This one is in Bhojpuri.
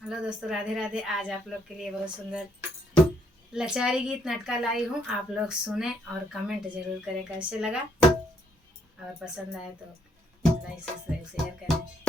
हेलो दोस्तों, राधे राधे। आज आप लोग के लिए बहुत सुंदर लचारी गीत नाटका लाई हूँ। आप लोग सुने और कमेंट जरूर करें कैसे लगा, और पसंद आए तो लाइक सब्सक्राइब शेयर करें।